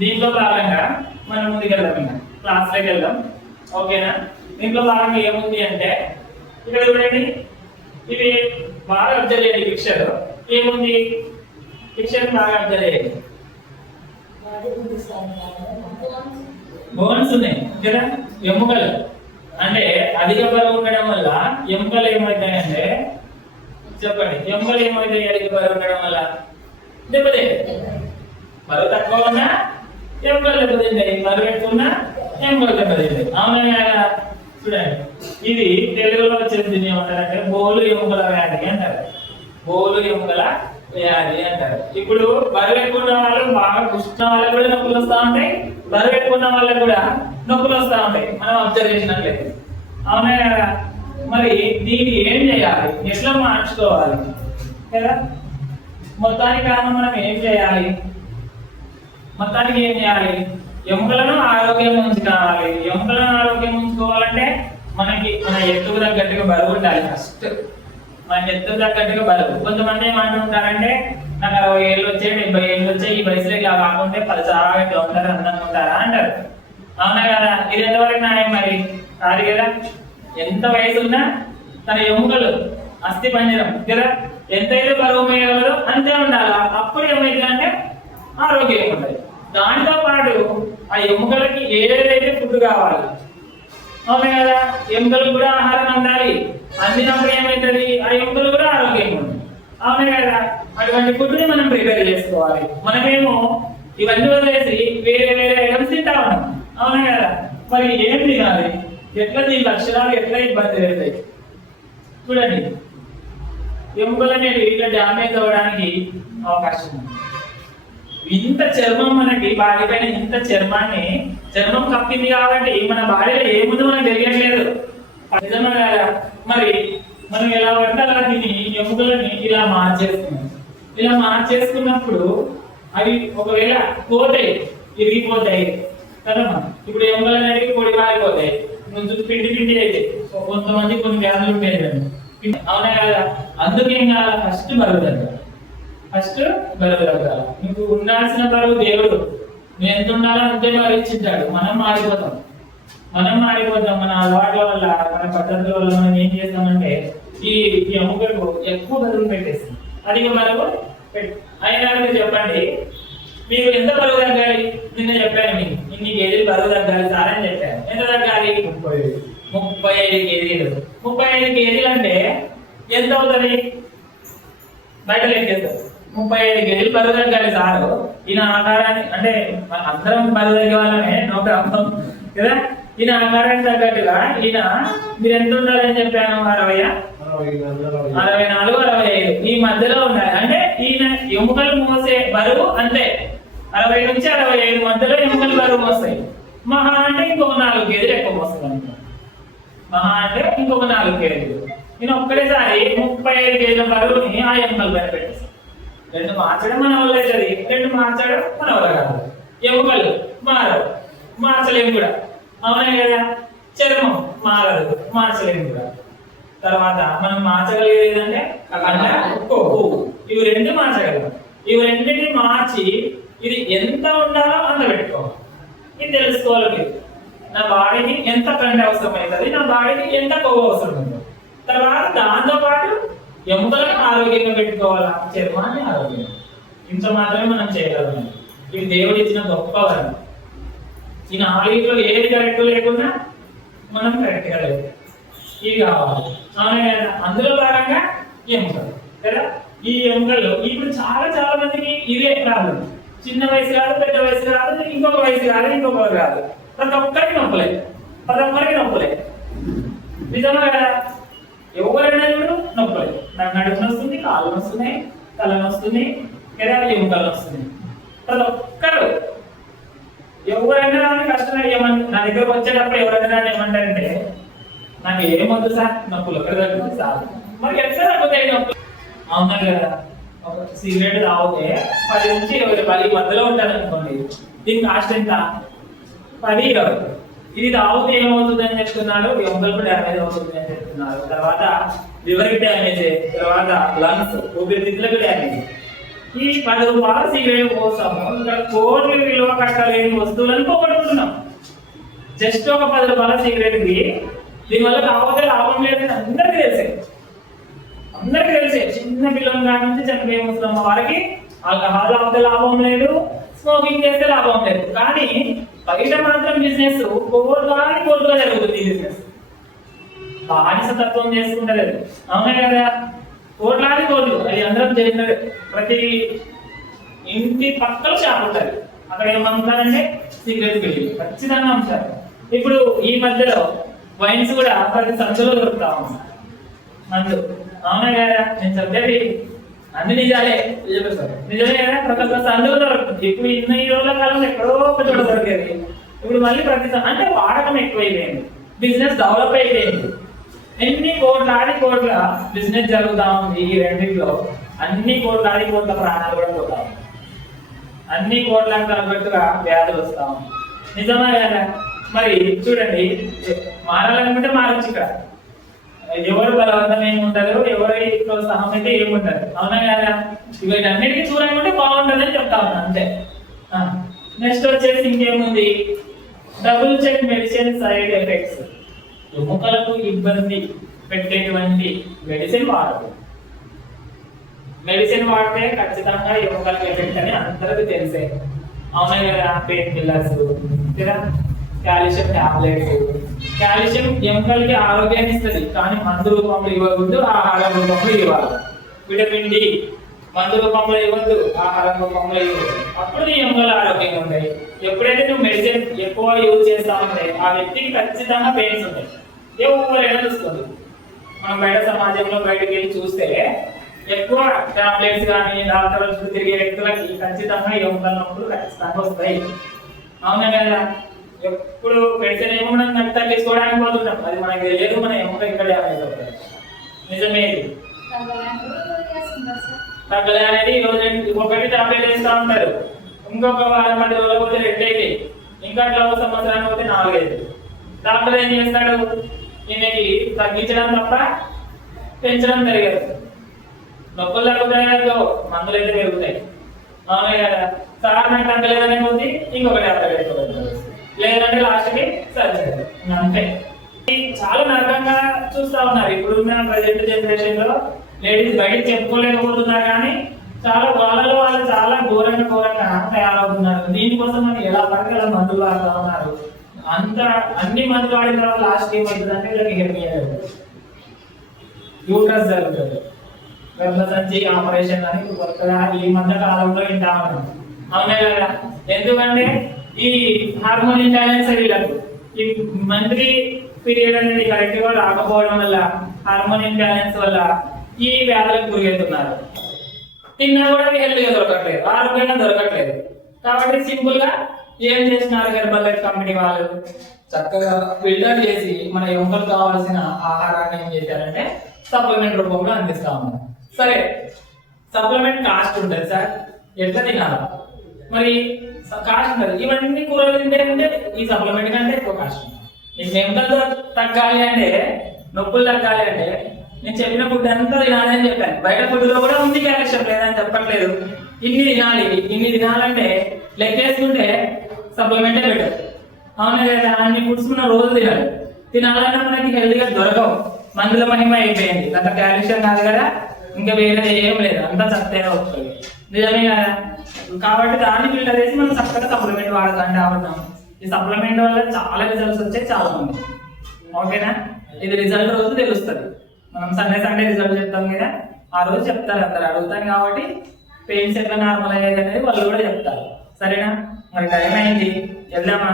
దీంట్లో భాగంగా మనం ముందుకెళ్దాం, ఇంకా క్లాస్లోకి వెళ్దాం. ఓకేనా? దీంట్లో భాగంగా ఏముంది అంటే ఇక్కడ చూడండి, ఇవి బాగా అబ్జర్వ్ చేయండి. పిక్చర్ ఏముంది, పిక్చర్ బాగా అబ్జర్వ్ చేయండి. బోన్స్ ఉన్నాయి కదా, ఎముకలు. అంటే అధిక బరువు ఉండడం వల్ల ఎముకలు ఏమవుతాయంటే, చెప్పండి, ఎముకలు ఏమవుతాయి అధిక బరువు ఉండడం వల్ల? దెబ్బతే. బరువు తక్కువ ఉన్నా ఎముకలు దెబ్బతింటాయి, బరువు ఎక్కువ ఉన్నా ఎముకలు దెబ్బతింటాయి. అవునా కదా? చూడండి, ఇది తెలుగులో వచ్చేది ఏమంటారంటే బోలు ఎముకల వ్యాధి అంటారు. బోలు ఎముకల వ్యాధి అంటారు. ఇప్పుడు బరువు ఎక్కువ ఉన్న వాళ్ళు, బాగా పుష్టిన వాళ్ళకి కూడా నొప్పులు వస్తూ ఉంటాయి, బరువు ఎక్కువ ఉన్న వాళ్ళకి కూడా నొప్పులు వస్తూ ఉంటాయి, మనం అబ్జర్వ్ చేసినట్లయితే. అవునా కదా? మరి దీన్ని ఏం చేయాలి, ఎట్లా మార్చుకోవాలి కదా? మొత్తానికి కారణం మనం ఏం చేయాలి, మొత్తానికి ఏం చేయాలి? ఎముకలను ఆరోగ్యం ఉంచుకోవాలి. ఎముకలను ఆరోగ్యం ఉంచుకోవాలంటే మన ఎత్తుకు తగ్గట్టుగా బరువు ఉండాలి. ఫస్ట్ మన ఎత్తుకు తగ్గట్టుగా బరువు. కొంతమంది ఏమంటుంటారంటే నాకు 60 ఏళ్ళు వచ్చాయి, 70 ఏళ్ళు వచ్చాయి, ఈ వయసులో ఇలా కాకుంటే 10 చాలా ఇట్లా ఉంటారు, అందంగా ఉంటారా అంటారు. అవునా కదా? ఇది ఎంతవరకు న్యాయం? మరి కాదు కదా. ఎంత వయసు ఉన్నా తన ఎముకలు, అస్థి పంజరం కదా, ఎంతైతే బరువు వేయగలదో అంతే ఉండాలి. అప్పుడు ఏమైతుందంటే ఆరోగ్యం ఉంటుంది. దానితో పాటు ఆ ఎముకలకి ఏదైతే ఫుడ్ కావాలి, అవునా కదా, ఎముకలకు కూడా ఆహారం అందాలి. అందినప్పుడు ఏమవుతుంది, ఆ ఎముకలు కూడా ఆరోగ్యంగా ఉంటుంది. అవునా కదా? అటువంటి ఫుడ్ని మనం ప్రిపేర్ చేసుకోవాలి. మనమేమో ఇవన్నీ వదిలేసి వేరే వేరే ఐటమ్స్ తింటా ఉన్నాం. అవునా కదా? మరి ఏం తినాలి, ఎట్లా దీని లక్షణాలు ఎట్లా ఇబ్బంది అవుతాయి చూడండి. ఎముకలు అనేవి ఇట్లా డ్యామేజ్ అవ్వడానికి అవకాశం ఉంది. ఇంత చర్మం మనకి బాడీ పైన, ఇంత చర్మం కప్పింది కాబట్టి మన బాడీలో ఏముందో మనకు తెలియట్లేదు. మరి మనం ఎలా పడితే అలా దీన్ని ఎముకలని ఇలా మార్చేస్తున్నాం. ఇలా మార్చేసుకున్నప్పుడు అవి ఒకవేళ పోతాయి, ఇరిగిపోతాయి కదా. ఇప్పుడు ఎముకలు అనేవి పొడి మారిపోతాయి, కొంచెం పిండి అయితే కొంతమంది కొన్ని వ్యాధులు ఉంటాయి. అవునా కదా? అందుకే ఫస్ట్ బరువు తగ్గాలి. ఫస్ట్ బరువు తగ్గాలి. మీకు ఉండాల్సిన బరువు దేవుడు నువ్వు ఎంత ఉండాలో అంతే బరువు ఇచ్చింటాడు. మనం మారిపోతాం. మన అలవాట్ల వల్ల, మన పద్ధతుల వల్ల మనం ఏం చేస్తామంటే ఈ ఎముకలకు ఎక్కువ బరువు పెట్టేస్తాం, అధిక బరువు అయినా మీరు చెప్పండి, మీరు ఎంత బరువు తగ్గాలి? నిన్న చెప్పాను, మీకు ఇన్ని కేజీలు బరువు తగ్గాలి సార్ అని చెప్పాను. ఎంత తగ్గాలి? 35 కేజీలు. 35 కేజీలు అంటే ఎంత అవుతుంది? బయట లెక్కేస్తారు. 35 కేజీలు బరువు తగ్గాలి సారు. ఈయన ఆకారాన్ని, అంటే అందరం బరువు తగ్గే వాళ్ళమే, నో ప్రాబ్లం కదా. ఈయన ఆకారానికి తగ్గట్టుగా ఈయన మీరు ఎంత ఉండాలని చెప్పాను? 60, 64, 65 ఈ మధ్యలో ఉండాలి. అంటే ఈయన ఎముకలు మోసే బరువు అంతే, 60 నుంచి 65 మధ్యలో ఎముకలు బరువు మోస్తాయి. మహా అంటే ఇంకొక 4 కేజీలు ఎక్కువ మోస్తుంది. మహా అంటే ఇంకొక 4 కేజీలు. నేను ఒక్కడేసారి 35 కేజీల బరువుని ఆ ఎముకల పైన పెట్టేస్తాను. 2 మార్చడం మన వల్ల అవుతుంది, 2 మార్చడం మన వల్ల కాదు. ఎముకలు మార్చలేము కూడా. అవునా కదా? చర్మం మారదు, మార్చలేము కూడా. తర్వాత మనం మార్చగలిగేది ఏంటంటే కొవ్వు. ఇవి 2 మార్చగలం. ఇవి 2ని మార్చి ఇది ఎంత ఉండాలో అంత పెట్టుకోవాలి. ఇది తెలుసుకోవాలి మీరు. నా బాడీకి ఎంత కరెంట్ అవసరం అవుతుంది, నా బాడీకి ఎంత కొవ్వు అవసరం ఉంది. తర్వాత దాంతో పాటు ఎముకలను ఆరోగ్యంగా పెట్టుకోవాలా, చర్మాన్ని ఆరోగ్యంగా. ఇంత మాత్రమే మనం చేయగలం. ఇది దేవుడు ఇచ్చిన గొప్ప వరం. ఈ 4 ఏది కరెక్ట్ లేకున్నా మనం కరెక్ట్గా లేదు. ఇవి కావాలి. అందులో భాగంగా ఎముకలు కదా. ఈ ఎముకలు ఇప్పుడు చాలా మందికి ఇదే ప్రాబ్లం. చిన్న వయసు కాదు, పెద్ద వయసు కాదు, ఇంకొక వయసు కాదు, ఇంకొకరు కాదు, ప్రతి ఒక్కరికి నొప్పులే. నిజంగా కదా? ఎవరైనా నొప్పులే. నాకు నడుపు వస్తుంది, కాళ్ళు వస్తున్నాయి, తల వస్తుంది కదా, ఎముకలు వస్తున్నాయి. ప్రతి ఒక్కరు ఎవరైనా రాని కష్టం ఏమంటారు, నా దగ్గరకు వచ్చేటప్పుడు ఎవరైనా రాని ఏమంటారంటే నాకు ఏమొద్దు సార్, నొప్పులు ఎక్కడ తగ్గుతుంది సార్. మరి ఎట్లా తగ్గుతాయి నొప్పులు? అవునా కదా? ఒక సిగరెట్ తాగితే 10 నుంచి 20 రూపాయలు మధ్యలో ఉంటారు అనుకోండి. దీని కాస్ట్ ఎంత? 10, 20. ఇది తాగితే ఏమవుతుంది అని చెప్తున్నారు, ఎముకలకు డ్యామేజ్ అవుతుంది అని చెప్తున్నారు. తర్వాత లివర్కి డ్యామేజ్, తర్వాత లంగ్స్, ఊపిరితిత్తులకు డ్యామేజ్. ఈ 10 రూపాయల సిగరెట్ కోసము ఇక్కడ కోట్లు విలువ కట్టలేని వస్తువులను పోగొట్టుకున్నాం. జస్ట్ ఒక 10 రూపాయల సిగరెట్కి దీనివల్ల కాకపోతే లాభం లేదని అందరికీ తెలిసే చిన్న పిల్లల కాడి నుంచి చనిపోయే ముసలమ్మ వారికి ఆల్కహాల్ తాగితే లాభం లేదు, స్మోకింగ్ చేస్తే లాభం లేదు. కానీ బయట మాత్రం బిజినెస్ కోట్లుగా జరుగుతుంది. ఈ బిజినెస్ బానిసతత్వం చేసుకుంటారు. అవునా కదా? కోట్లు అది అందరం చేసిన ప్రతి ఇంటి పక్కన షాప్ ఉంటుంది. అక్కడ ఏమమ్ముతారంటే సిగరెట్ బిల్లు ఖచ్చితంగా అమ్ముతారు. ఇప్పుడు ఈ మధ్యలో వైన్స్ కూడా ప్రతి సంచులో దొరుకుతా ఉన్నాయి మందు. అవునా కదా? నేను చెప్పేది అన్ని నిజాలే, నిజమే కదా? ప్రతి ఒక్క సందులో దొరుకుతుంది. ఇప్పుడు ఈ రోజుల కాలంలో ఎక్కడో ఒక చోట దొరికేది ఇప్పుడు మళ్ళీ ప్రతి అంటే వాడకం ఎక్కువైపోయింది, బిజినెస్ డెవలప్ అయిపోయింది. ఎన్ని కోట్ల బిజినెస్ జరుగుతా ఉంది. ఈ రెండింటిలో అన్ని కోట్ల ప్రాణాలు కూడా పోతా ఉంది. అన్ని కోట్లకు తగ్గట్టుగా వ్యాధులు వస్తా ఉంది. నిజమే కదా? మరి చూడండి, మారాలనుకుంటే మారచ్చు. ఇక్కడ ఎవరు బలవంతం ఏముంటారు, ఎవరి ప్రోత్సాహం అయితే ఏముంటారు. అవునా కదా? వీటన్నిటికీ చూడాలంటే బాగుంటుందని చెప్తా ఉన్నా అంతే. నెక్స్ట్ వచ్చేసి ఇంకేముంది, double check medicine side effects. ఎముకలకు ఇబ్బంది పెట్టేటువంటి మెడిసిన్ వాడదు. మెడిసిన్ వాడితే ఖచ్చితంగా ఎముకలకు ఎఫెక్ట్ అని అందరికీ తెలిసే. అవునా కదా? Pain killers, calcium tablets. Calcium ఎముకలకి ఆరోగ్యాన్ని ఇస్తుంది, కానీ మందు రూపంలో ఇవ్వకూడదు, ఆహారం రూపంలో ఇవ్వాలి. విటమిన్ డి మందు రూపంలో ఇవ్వద్దు, ఆహారం రూపంలో ఇవ్వద్దు. అప్పుడు నీ ఎముకలు ఆరోగ్యంగా ఉంటాయి. ఎప్పుడైతే నువ్వు మెడిసిన్ ఎక్కువ యూజ్ చేస్తా ఉంటే ఆ వ్యక్తికి ఖచ్చితంగా పెయిన్స్ ఉంటాయి. ఎవరైనా చూస్తుంది. మనం బయట సమాజంలో బయటకు వెళ్ళి చూస్తే ఎక్కువ టాబ్లెట్స్ కానీ డాక్టర్ల చుట్టూ తిరిగే వ్యక్తులకి ఖచ్చితంగా ఎముకల నొప్పులు ఖచ్చితంగా వస్తాయి. అవునా కదా? ఎప్పుడు మెడిసిన్ ఏమో మనం తగ్గించుకోవడానికి పోతుంటాం, అది మనకి తెలియదు. మన ఎముక ఇక్కడ డ్యామేజ్ అవుతుంది. నిజమే. తగ్గలే అనేది ఈరోజు ఒకటి టాబ్లెట్ వేస్తూ ఉంటారు, ఇంకొక వారం 10 రోజులు పోతే 2 అయితే, ఇంకా అట్లా ఒక సంవత్సరానికి పోతే 4 అయితే. డాక్టర్ ఏం చేస్తాడు, ఈయనకి తగ్గించడం తప్ప పెంచడం పెరగదు. నొప్పులు తగ్గుతాయో మందులు అయితే పెరుగుతాయి. అవునా కదా? సార్ నాకు తగ్గలేదనే పోతే ఇంకొక టాబ్లెట్ వేసుకోవాలి, లేదంటే లాస్ట్కి సర్జరీ. అంతే. చాలా నరకంగా చూస్తా ఉన్నారు ఇప్పుడున్న ప్రజెంట్ జనరేషన్ లో. లేడీస్ బయటకు చెప్పుకోలేకపోతున్నారు, కానీ వాళ్ళు చాలా ఘోరంగా తయారవుతున్నారు. దీనికోసం మనం ఎలా పడితే అలా మందులు వాడుతూ ఉన్నారు. అన్ని మందులు వాడిన తర్వాత లాస్ట్ ఏమవుతుందంటే వీళ్ళకి హెర్నియా, యూట్రస్ జరుగుతుంది, గర్భసంచి ఆపరేషన్ అని కొత్తగా ఈ మధ్య కాలంలో వింటా ఉన్నాం. అవునా కదా? ఎందుకంటే ఈ హార్మోన్ ఇంబ్యాలెన్స్ వీళ్ళకు ఈ మంత్లీ పీరియడ్ అనేది కరెక్ట్ గా రాకపోవడం వల్ల, హార్మోన్ ఇంబ్యాలెన్స్ వల్ల ఈ వ్యాధులకు గురవుతున్నారు. తిన్నా కూడా హెల్త్గా దొరకట్లేదు, ఆరోగ్యంగా దొరకట్లేదు. కాబట్టి సింపుల్ గా ఏం చేసినారు హెర్బల్ లైఫ్ కంపెనీ వాళ్ళు, చక్కగా ఫిల్టర్ చేసి మన ఎముకలు కావాల్సిన ఆహారాన్ని ఏం చేశారంటే సప్లిమెంట్ రూపంలో అందిస్తా ఉన్నారు. సరే, సప్లిమెంట్ కాస్ట్ ఉంటుంది సార్, ఎట్లా తినాలా? మరి కాస్ట్ ఉంటుంది. ఇవన్నీ కూరలు తింటే ఈ సప్లిమెంట్ కంటే ఎక్కువ కాస్ట్. ఈ ఎముకలతో తగ్గాలి అంటే, నొప్పులు తగ్గాలి అంటే నేను చెప్పిన ఫుడ్ అంతా తినాలి అని చెప్పాను. బయట ఫుడ్ లో కూడా ఉంది క్యాల్షియం, లేదని చెప్పట్లేదు. ఇన్ని తినాలంటే లెక్కేసుకుంటే సప్లిమెంటే బెటర్. అవునా లేదా? అన్ని ఫుడ్స్ మన రోజు తినాలంటే మనకి హెల్తీగా దొరకవు. మందుల మహిమ అయిపోయింది. అంత క్యాల్షియం కాదు కదా, ఇంకా వేరే ఏం లేదు, అంతా చక్కగా వస్తుంది. నిజమే కదా? కాబట్టి దాన్ని ఫిల్టర్ చేసి మనం చక్కగా సప్లిమెంట్ వాడతాం కాబట్టి ఈ సప్లిమెంట్ వల్ల చాలా రిజల్ట్స్ వచ్చాయి చాలా మంది. ఓకేనా? ఇది రిజల్ట్ రోజు తెలుస్తుంది. మనం సండే రిజల్ట్ చెప్తాం కదా, ఆ రోజు చెప్తారు అందరు. అడుగుతాం కాబట్టి పెయిన్స్ ఎట్లా నార్మల్ అయ్యేది అనేది వాళ్ళు కూడా చెప్తారు. సరేనా? మరి టైం అయింది, వెళ్దామా?